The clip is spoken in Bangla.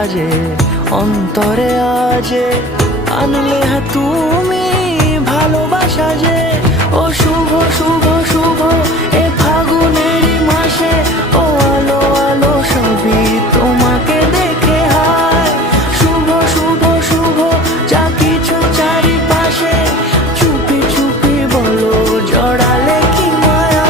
সাজে অন্তরে আজে আনলে তুমি ভালোবাসা যে। ও শুভ শুভ শুভ এ ফাগুনেরই মাসে, ও আলো আলো সবই তোমাকে দেখে হায়। শুভ শুভ শুভ যা কিছু চারিপাশে, চুপি চুপি বলো জড়ালে কি মায়া।